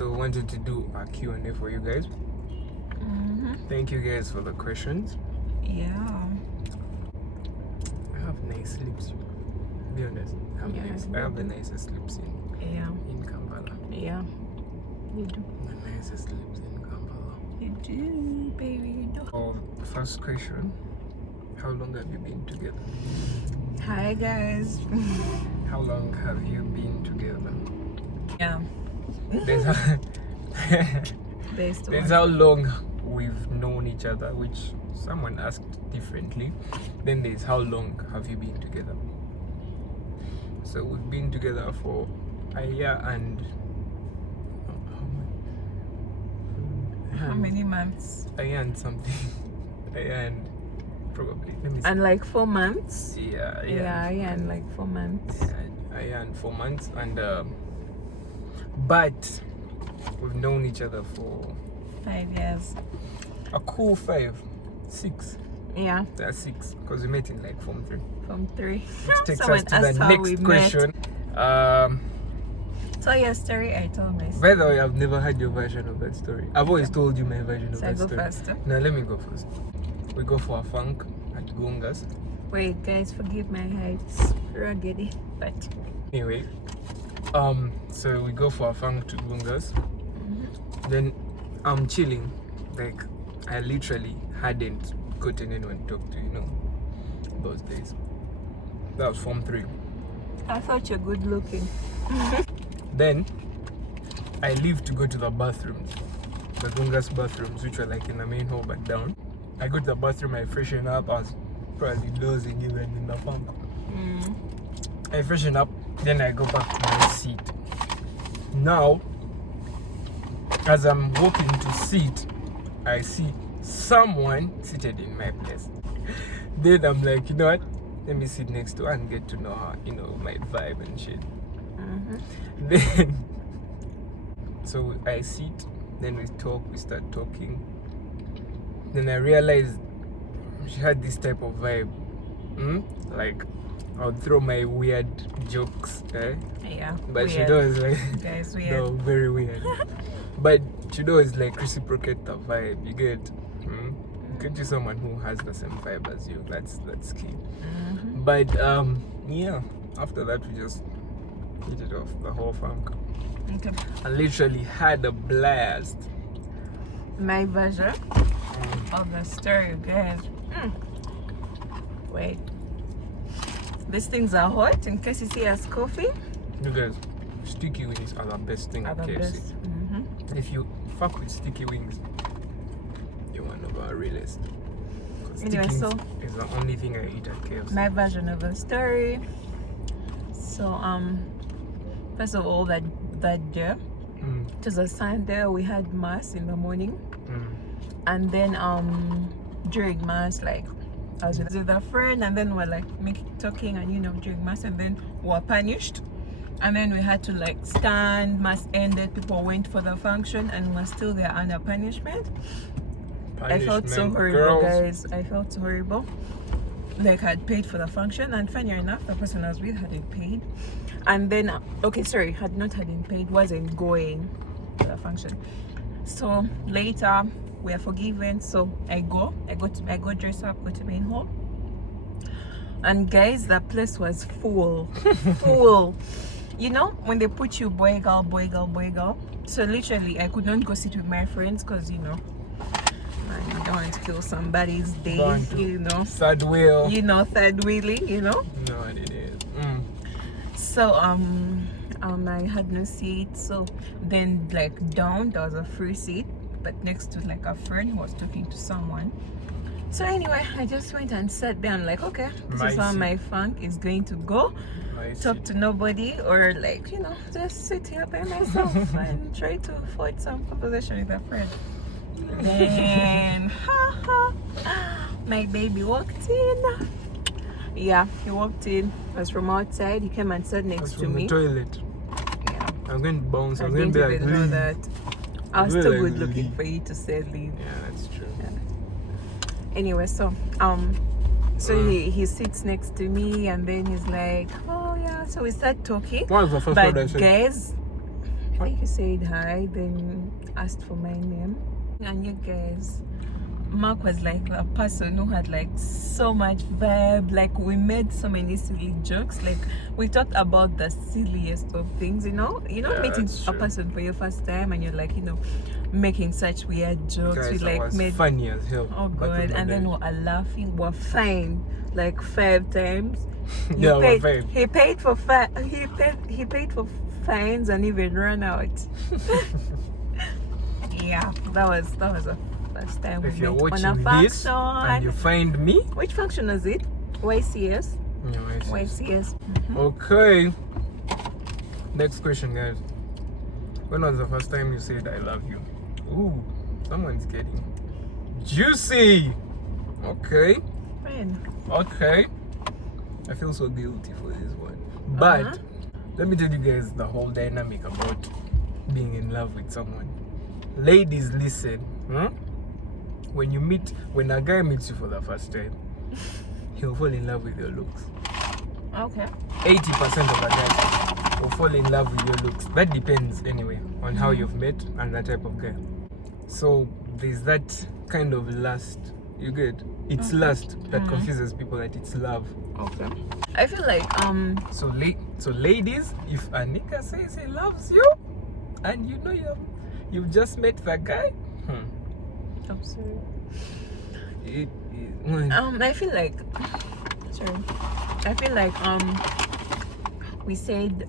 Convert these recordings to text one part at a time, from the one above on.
So wanted to do a Q&A for you guys. Thank you guys for the questions. Yeah. I have nice lips. To be honest, I have the nicest lips in Kampala. Yeah. You do. The nicest lips in Kampala. You do, baby. You do. Oh, first question. How long have you been together? Hi guys. How long have you been together? Yeah. There's how long we've known each other, which someone asked differently. Then there's how long have you been together? So we've been together for a year and how many months? A year and something. A year and probably, let me see. And like 4 months? Yeah, and like 4 months. Yeah, a year and 4 months. And but we've known each other for 5 years. a cool 6. Yeah. That's 6 because we met in like Form 3. Form 3. Which takes Someone us to asked the how next we question. Tell your story, I told my story. By the way, I've never had your version of that story. I've always told you my version of So I that go story. first. No, let me go first. We go for a funk at Gungas. Wait, guys, forgive my heights. Raggedy. But Anyway, so we go for a funk to Gungas. Then I'm chilling. Like, I literally hadn't gotten anyone to talk to, those days. That was Form 3. I thought you're good looking. Then I leave to go to the bathrooms, the Gungas bathrooms, which were like in the main hall but down. I go to the bathroom, I freshen up. I was probably dozing even in the funk. I freshen up, then I go back to my seat. Now, as I'm walking to sit, I see someone seated in my place. Then I'm like, you know what? Let me sit next to her and get to know her, my vibe and shit. Then, so I sit, then we start talking. Then I realized she had this type of vibe. Like, I would throw my weird jokes, Yeah. but weird. she does like, Guys, weird. no, very weird. But she does like reciprocate the vibe, you get? Get you someone who has the same vibe as you. That's key. But yeah, after that we just hit it off the whole funk. Okay. I literally had a blast. My version of the story, guys. Wait. These things are hot in case you see us coffee. You guys, sticky wings are the best thing at Are the KFC. best. If you fuck with sticky wings, you're one of our realest. Anyway, Sticky so wings is the only thing I eat at KFC. my version of the story. So first of all, that day, it was a Sunday. We had mass in the morning, and then during mass, like I was with a friend, and then we're like talking, and during mass, and then we were punished, and then we had to like stand. Mass ended, people went for the function, and we're still there under punishment. I felt so horrible, guys. I felt so horrible. Like, I'd paid for the function, and funny enough, the person I was with hadn't paid. And then, hadn't paid, wasn't going to the function. So later, we are forgiven. So I go dress up, go to main hall. And guys, the place was full, full. When they put you boy, girl. So literally, I could not go sit with my friends because, you don't want to kill somebody's day, Third wheel. Third wheelie, No, it is. So I had no seat. So then like down there was a free seat, but next to like a friend who was talking to someone. So anyway, I just went and sat there and like, okay, this is how my funk is going to go. Talk to nobody, or like, just sit here by myself and try to avoid some conversation with a friend. Then my baby walked in. Yeah, he walked in. I was from outside. He came and sat next to me. The toilet. Yeah. I'm going to bounce. I I'm going to be like, know leave. that. I was Really too like good looking leave. for you to say leave. Yeah, that's true. Yeah. Anyway, so he sits next to me, and then he's like, oh yeah. So we start talking. What was the first But word I said? guys, Like you said hi, then asked for my name. And you guys, Mark was like a person who had like so much vibe. Like we made so many silly jokes. Like we talked about the silliest of things, meeting a person for your first time and you're like, making such weird jokes. Guys, We like was made funny as hell. oh god, and then we are laughing. We're fine like 5 times. Yeah, we're fine. He paid for he paid for fines and even ran out. Yeah, that was a first time If we you're met watching on a this function. and you find me, Which function was it? YCS. yeah, YCS. Okay. Next question, guys. When was the first time you said I love you? Ooh, someone's getting juicy. Okay. When? Okay. I feel so guilty for this one. But Uh-huh. let me tell you guys the whole dynamic about being in love with someone. Ladies, listen. When a guy meets you for the first time, he'll fall in love with your looks. Okay. 80% of the guys will fall in love with your looks. That depends anyway on how you've met and that type of guy. So there's that kind of lust. You get? It's lust that confuses people that it's love. Okay. I feel like So ladies, if a nigga says he loves you and you've just met the guy, I'm sorry. it, I feel like we said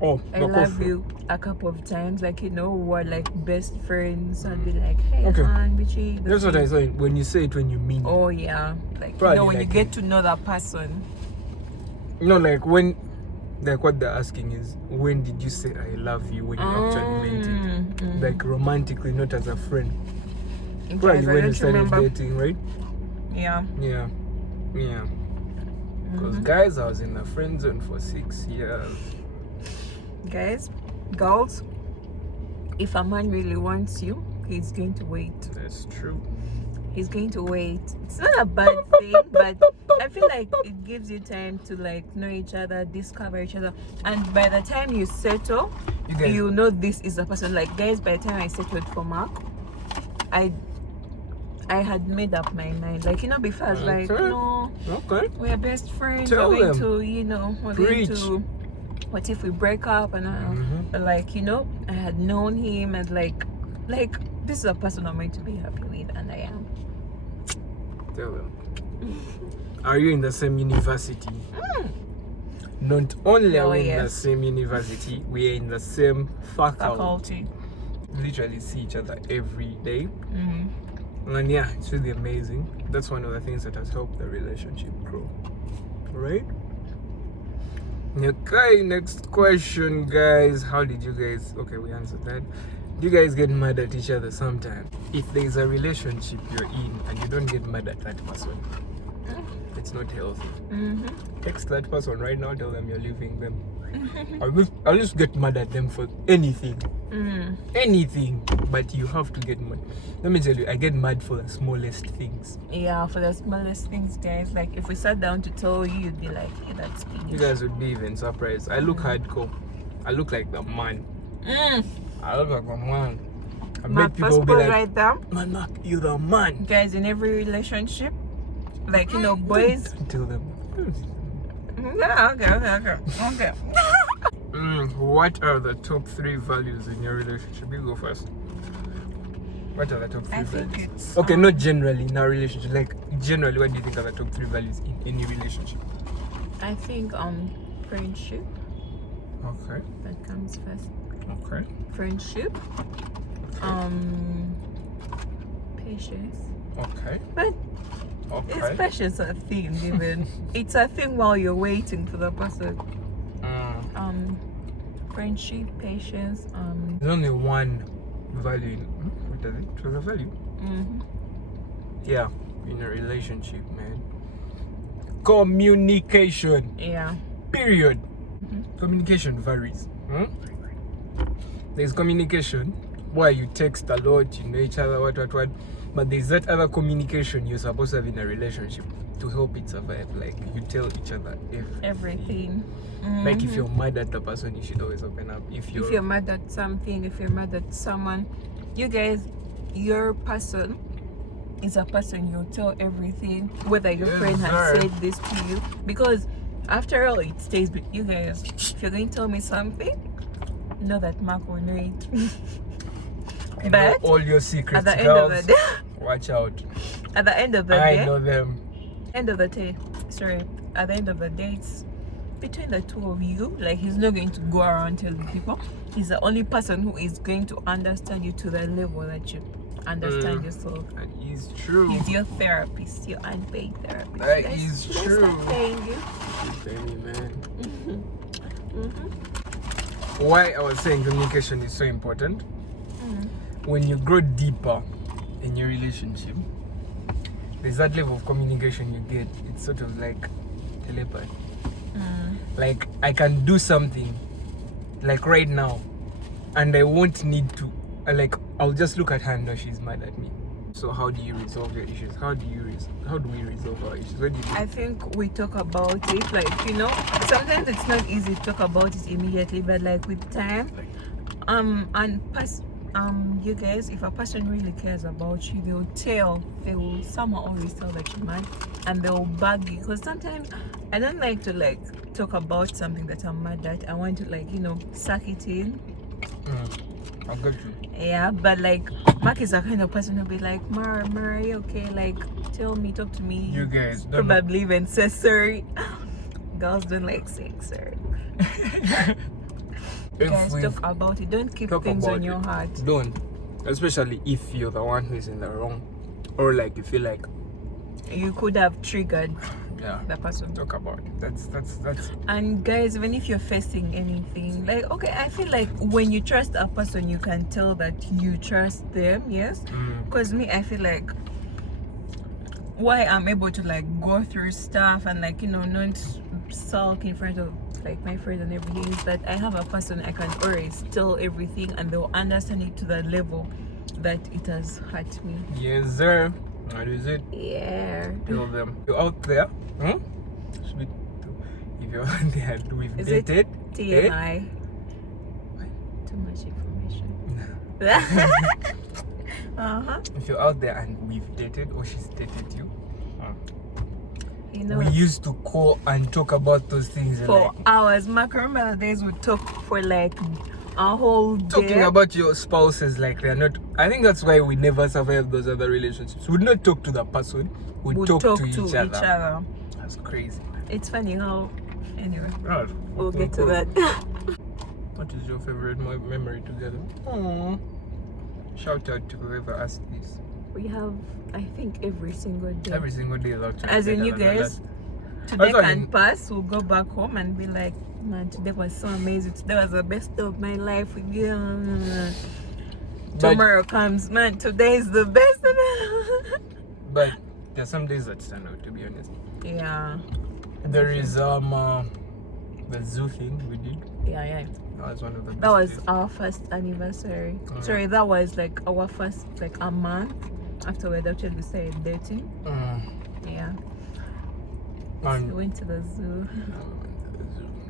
I love you a couple of times, like we're like best friends and be like, hey, Okay. Han, bitchy. That's what I said. When you say it, when you mean it. Oh yeah, like Probably when like you get to know that person. Like what they're asking is, when did you say I love you when you actually meant it? Like romantically, not as a friend. Probably Guys, I when you don't started remember. dating, right? Yeah. Because guys, I was in the friend zone for 6 years. Guys, girls, if a man really wants you, he's going to wait. That's true. He's going to wait. It's not a bad thing, but I feel like it gives you time to like know each other, discover each other, and by the time you settle, you know this is a person. Like guys, by the time I settled for Mark, I had made up my mind. Like before I was like, no, Okay. we're best friends. Tell we're them. going to, we're Preach. going to. What if we break up? And I had known him and like this is a person I'm going to be happy with, and I am. Tell them. Are you in the same university? Not only are we in the same university, we are in the same faculty. Literally see each other every day. And yeah, it's really amazing. That's one of the things that has helped the relationship grow. Right? Okay, next question, guys. How did you guys... Okay, we answered that. Do you guys get mad at each other sometimes? If there's a relationship you're in and you don't get mad at that person, it's not healthy. Text that person right now, tell them you're leaving them. I'll just get mad at them for anything. Anything. But you have to get mad. Let me tell you, I get mad for the smallest things. Yeah, for the smallest things, guys. Like if we sat down to tell you, you'd be like, hey, that's English. You guys would be even surprised. I look hardcore. I look like the man. I look like the man. I bet people will be like, right there. man, Mark, you're the man. Guys, in every relationship, like boys. Don't tell them. Yeah, okay. What are the top 3 values in your relationship? You go first. What are the top 3 I values? think it's Okay, not generally in a relationship. Like generally, what do you think are the top 3 values in any relationship? I think friendship. Okay. That comes first. Okay. Friendship. Patience. Okay. But Okay. is patience a thing even? It's a thing while you're waiting for the person. Friendship, patience, There's only one value in what is it? It was a value. Yeah, in a relationship, man. Communication. Yeah. Period. Communication varies. There's communication why you text a lot, you know each other, what, but there's that other communication you're supposed to have in a relationship to help it survive. Like you tell each other everything. Like if you're mad at the person, you should always open up. If you're mad at something, if you're mad at someone, you guys, your person is a person you tell everything, whether your friend has said this to you, because after all it stays with you guys. If you're going to tell me something, know that Mark will know it. I But know all your secrets, at the girls. end of the day, Watch out. at the end of the I day, know them. at the end of the day, it's between the two of you. Like, he's not going to go around telling people. He's the only person who is going to understand you to the level that you understand yourself. That is true. He's your therapist, your unpaid therapist. That Let's- is let's true. start paying you. You pay me, man. Why I was saying communication is so important. When you grow deeper in your relationship, there's that level of communication you get. It's sort of like telepathy. Like I can do something like right now and I won't need to I'll just look at her and know she's mad at me. So how do you resolve your issues? How do we resolve our issues? What do you do? I think we talk about it, like, you know, sometimes it's not easy to talk about it immediately, but like with time, you guys, if a person really cares about you, they will somehow always tell that you're mad, and they'll bug you. Because sometimes I don't like to like talk about something that I'm mad at. I want to, like, you know, suck it in. I got you. Yeah, but like Mark is the kind of person who'll be like, Mara, are you okay? Like, tell me, talk to me. You guys don't know. Probably even say sorry. Girls don't like saying sorry. Guys, talk about it. Don't keep things on your heart. Don't. Especially if you're the one who's in the wrong. Or like you feel like you could have triggered the person. Talk about it. That's And guys, even if you're facing anything, like, okay, I feel like when you trust a person, you can tell that you trust them. Yes. Because me, I feel like why I'm able to like go through stuff and, like, you know, not sulk in front of like my friends and everything, is that I have a person I can always tell everything and they'll understand it to the level that it has hurt me. Yes, sir. What is it? Yeah. Tell them. You're out there. If you're out there, we've Is dated. it TMI? Too much information. If you're out there and we've dated or she's dated you, you know, we used to call and talk about those things for like, hours. Mark, remember the days we talk for like a whole day. talking about your spouses like they're not. I think that's why we never survived those other relationships. We'd not talk to the person, we'd talk to each other. That's crazy. It's funny how, anyway, Right. we'll get to that. What is your favorite memory together? Aww. Shout out to whoever asked this. We have, I think, every single day. Every single day, as in, you guys, today can pass, we'll go back home and be like, man, today was so amazing. Today was the best of my life with you. Tomorrow comes, man, today is the best of it. But there's some days that stand out, to be honest. Yeah. There is the zoo thing we did. Yeah. That was one of the best That was days. our first anniversary. Oh, Sorry, that was like our first, like a month after we'd actually started dating. Yeah. And We went to the zoo.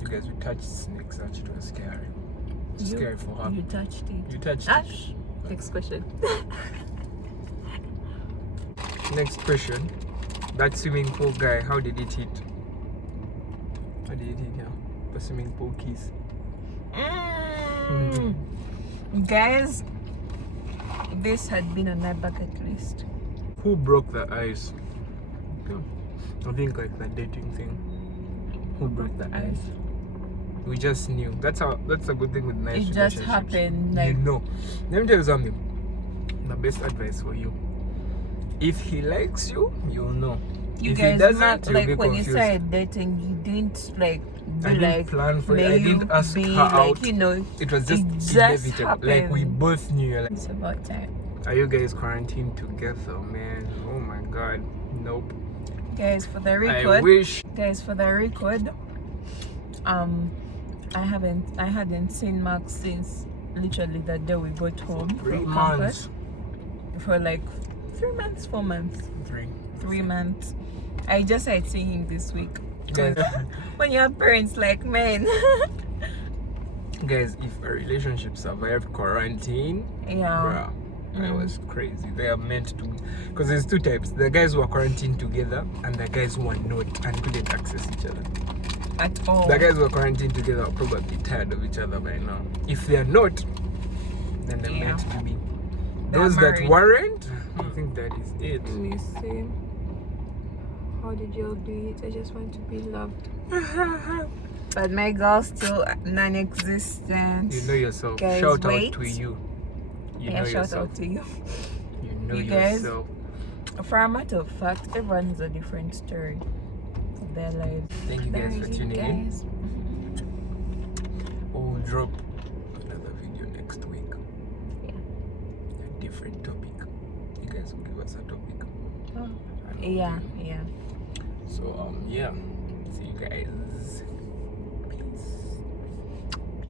you guys, we touched snakes. Actually, it was scary. Scary for her. You touched it. You touched Ash. it. Next question. Next question. That swimming pool guy, how did it hit? How did it hit now? The swimming pool kiss. Guys, this had been on my bucket list. Who broke the ice? I think like the dating thing. Who broke the ice? We just knew. That's a good thing with nice It just relationships. happened. Like, You know. Let me tell you something. The best advice for you. If he likes you, you'll know. you if guys, he doesn't, not you'll like be when confused. you started dating, you didn't like be I didn't like plan for it. may I didn't you ask be her like, out. you know, It was just it just inevitable. Like we happened. both knew. Like, It's about time. are you guys quarantined together, man? Oh my god. Nope. Guys, for the I record, wish. I hadn't seen Mark since literally the day we got home 3 from months. campus. For like 3 months, 4 months, 3 months. I just started seeing him this week. Guys, When your parents like men. guys, if a relationship survived quarantine, Yeah. bruh, it was crazy. They are meant to be, because there's two types: the guys who are quarantined together and the guys who are not and couldn't access each other. At all. The guys who are quarantined together are probably tired of each other by now. If they are not, then they're meant to be. They're Those that married. weren't, I think that is it. Let me see. How did you do it? I just want to be loved. But my girl's still non-existent. You know yourself. Guys, Shout wait. out to you. You Yeah, know shout yourself. out to you. You know You guys- yourself. For a matter of fact, everyone has a different story of their lives. Thank you guys for There you tuning in. guys. We'll drop another video next week. Yeah. A different topic. You guys will give us a topic. Oh. And we'll Yeah, do. yeah. So yeah. See you guys.